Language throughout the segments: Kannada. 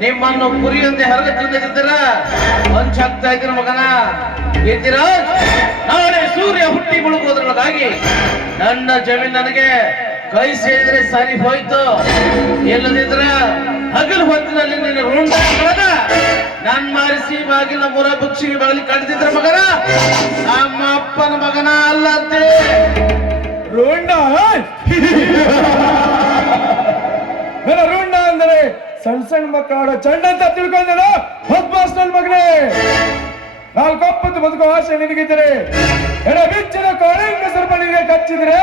ನಿಮ್ಮನ್ನು ಕುರಿಯಂತೆ ಹರಗ ತಿಂದಿದ್ದೀರ ಹಾಕ್ತಾ ಇದ್ದೀರ ಮಗನ? ಇದ್ದೀರಾ ನಾಳೆ ಸೂರ್ಯ ಹುಟ್ಟಿ ಮುಳುಗೋದ್ರೊಳಗಾಗಿ ನನ್ನ ಜಮೀನ್ ನನಗೆ ಕೈ ಸೇರಿದ್ರೆ ಸರಿ ಹೋಯ್ತು. ಇಲ್ಲದಿದ್ರ ಹಗಲು ಹೊತ್ತಿನಲ್ಲಿ ನಿನ್ನ ರುಂಡ ನಾನ್ ಮಾರಿಸಿ ಬಾಗಿಲ ಮುರ ಬುಕ್ಷಿಗೆ ಬಾಗಿಲು ಕಡ್ದಿದ್ರ ಮಗನ? ನಮ್ಮ ಅಪ್ಪನ ಮಗನ ಅಲ್ಲ ಅಂತೇಳಿ ಸಣ್ಣ ಸಣ್ಣ ಮಕ್ಕಳ ಚಂಡ ಅಂತ ತಿಳ್ಕೊಂಡನ ಮಾಸ್ ನನ್ ಮಗನೇ ನಾಲ್ಕೊಪ್ಪತ್ತು ಬದುಕೋ ಆಸೆ ನಿನಗಿದ್ದರೆ, ಎಡ ಬಿಚ್ಚಿನ ಕಾಳಿಂಗ ಸರ್ಪ ನಿನಗೆ ಕಚ್ಚಿದ್ರೆ,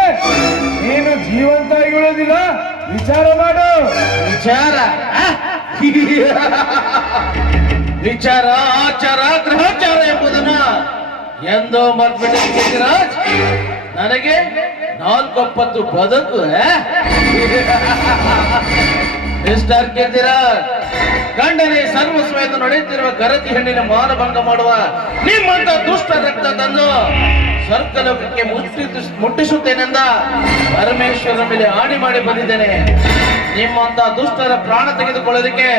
ನೀನು ಜೀವಂತ ಉಳಿಯೋದಿಲ್ಲ ವಿಚಾರ ಮಾಡು. ವಿಚಾರ? ವಿಚಾರ, ಆಚಾರ, ಗ್ರಹಚಾರ ಎಂಬುದನ್ನ ಎಂದೋ ಮರ್ಬಿಟ್ಟಿದ್ದೀರಾ ನನಗೆ ನಾಲ್ಕೊಪ್ಪತ್ತು ಬದುಕು ಮಿಸ್ಟರ್ ಕೇಳ್ತೀರಾ ಗಂಡನೇ ಸರ್ವಸ್ವ ನಡೆಯುತ್ತಿರುವ ಗರತಿ ಹೆಣ್ಣಿನ ಮಾನಭಂಗ ಮಾಡುವ ನಿಮ್ಮಂತ ದುಷ್ಟ ರಕ್ತ ತಂದು ಸ್ವರ್ಗಲೋಕಕ್ಕೆ ಮುಟ್ಟಿ ಮುಟ್ಟಿಸುತ್ತೇನೆಂದ ಪರಮೇಶ್ವರನ ಮೇಲೆ ಆಣಿ ಮಾಡಿ ಬಂದಿದ್ದೇನೆ. ನಿಮ್ಮಂತ ದುಷ್ಟರ ಪ್ರಾಣ ತೆಗೆದುಕೊಳ್ಳೋದಕ್ಕೆ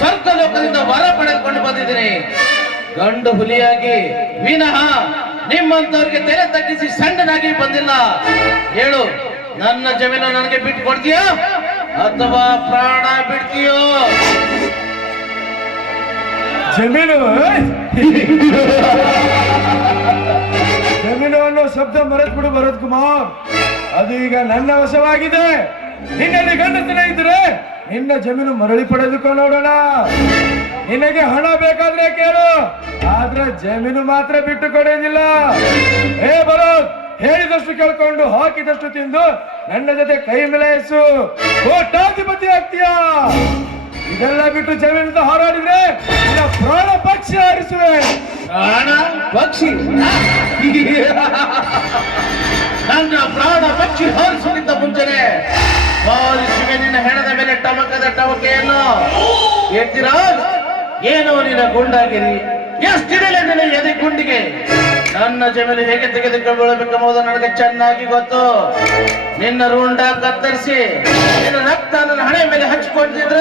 ಸ್ವರ್ಗಲೋಕದಿಂದ ವರ ಪಡೆದುಕೊಂಡು ಬಂದಿದ್ದೀನಿ. ಗಂಡು ಹುಲಿಯಾಗಿ ವಿನಃ ನಿಮ್ಮಂತವ್ರಿಗೆ ತೆರೆ ತಗ್ಗಿಸಿ ಸಣ್ಣನಾಗಿ ಬಂದಿಲ್ಲ. ಹೇಳು, ನನ್ನ ಜಮೀನು ನನಗೆ ಬಿಟ್ಟು ಕೊಡ್ತೀಯೋ? ಅಥವಾ ಪ್ರಾಣ ಬಿಡ್ತೀಯೋ? ಜಮೀನು ಜಮೀನು ಅನ್ನೋ ಶಬ್ದ ಮರೆತ್ ಬಿಡು ಭರತ್ ಕುಮಾರ್. ಅದು ಈಗ ನನ್ನ ವಶವಾಗಿದೆ. ನಿನ್ನಲ್ಲಿ ಗಂಡತನ ಇದ್ರೆ ನಿನ್ನ ಜಮೀನು ಮರಳಿ ಪಡೆದುಕೊ ನೋಡೋಣ. ನಿನಗೆ ಹಣ ಬೇಕಾದ್ರೆ ಕೇಳು. ಆದ್ರೆ ಜಮೀನು ಮಾತ್ರ ಬಿಟ್ಟು ಕೊಡೋದಿಲ್ಲ. ಹೇ ಭರತ್! ಹೇಳಿದಷ್ಟು ಕೇಳ್ಕೊಂಡು ಹಾಕಿದಷ್ಟು ತಿಂದು ನನ್ನ ಜೊತೆ ಕೈ ಮಿಲಾಯಿಸು ಕೋಟಾಧಿಪತಿ ಆಗ್ತೀಯಾ? ಇದೆಲ್ಲ ಬಿಟ್ಟು ಜಮೀನಿಂದ ಹಾರಾಡಿದ್ರೆ ಪ್ರಾಣ ಪಕ್ಷಿ ಹಾರಿಸುವೆ. ಪ್ರಾಣ ಪಕ್ಷಿ? ನನ್ನ ಪ್ರಾಣ ಪಕ್ಷಿ ಹಾರಿಸುವುದಕ್ಕಿಂತ ಮುಂಚೆನೆ ಹಾರಿಸುವೆ ನಿನ್ನ ಹೆಣದ ಮೇಲೆ ಟಮಕದ ಟಮಕೆಯನ್ನು ಎತ್ತಿರ ಏನೋ ನಿನ್ನ ಗುಂಡಾಗಿರಿ. ಎಷ್ಟಿರಲೇ ನಿನ್ನ ಎದೆ ಗುಂಡಿಗೆ? ನನ್ನ ಜಮೀನು ಹೇಗೆ ತೆಗೆದುಕೊಳ್ಳಬೇಕೆಂಬುದು ನನಗೆ ಚೆನ್ನಾಗಿ ಗೊತ್ತು. ನಿನ್ನ ರೂಂಡ ಕತ್ತರಿಸಿ, ನಿನ್ನ ರಕ್ತ ನನ್ನ ಹಣೆ ಮೇಲೆ ಹಚ್ಕೊಂಡಿದ್ರ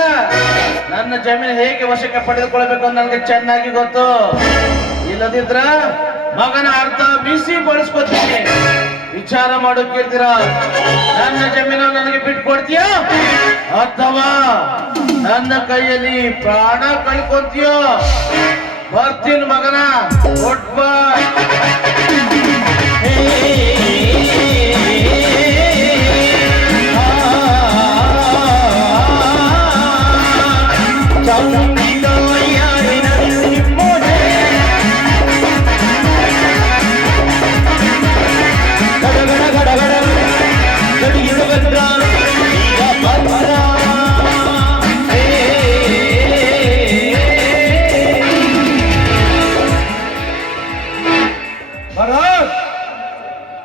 ನನ್ನ ಜಮೀನು ಹೇಗೆ ವಶಕ್ಕೆ ಪಡೆದುಕೊಳ್ಬೇಕು ಅಂತ ನನಗೆ ಚೆನ್ನಾಗಿ ಗೊತ್ತು. ಇಲ್ಲದಿದ್ರ ಮಗನ ಅರ್ಥ ಬಿಸಿ ಬಳಸ್ಕೊತೀನಿ ವಿಚಾರ ಮಾಡು ಕೇಳ್ತೀರ ನನ್ನ ಜಮೀನು ನನಗೆ ಬಿಟ್ಕೊಡ್ತೀಯ? ಅಥವಾ ನನ್ನ ಕೈಯಲ್ಲಿ ಪ್ರಾಣ ಕಳ್ಕೊಂತೀಯೋ? ಬರ್ತೀನಿ ಮಗನ ಕೊಟ್ಬಾ ಭರತ್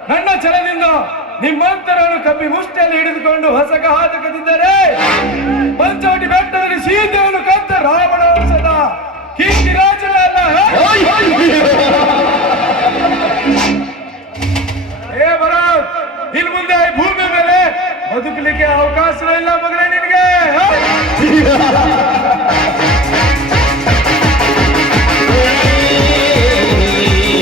ನನ್ನ ಛಲದಿಂದ ನಿಮ್ಮಂತರನ್ನು ಕಬ್ಬಿ ಮುಷ್ಟಿಯಲ್ಲಿ ಹಿಡಿದುಕೊಂಡು ಹೊಸಕ ಹಾತಕದಿದ್ದರೆ ಪಂಚವಟಿ ಬೆಟ್ಟದಲ್ಲಿ ಸೀತೆಯನ್ನು ಕದ್ದ ರಾವಣ ವಂಶದ ಕೀರ್ತಿ ರಾಜನಲ್ಲ ಏ ಬರ ಇನ್ ಮುಂದೆ ಭೂಮಿ ಮೇಲೆ ಬದುಕಲಿಕ್ಕೆ ಅವಕಾಶ ಇಲ್ಲ ಮಗಳೇ.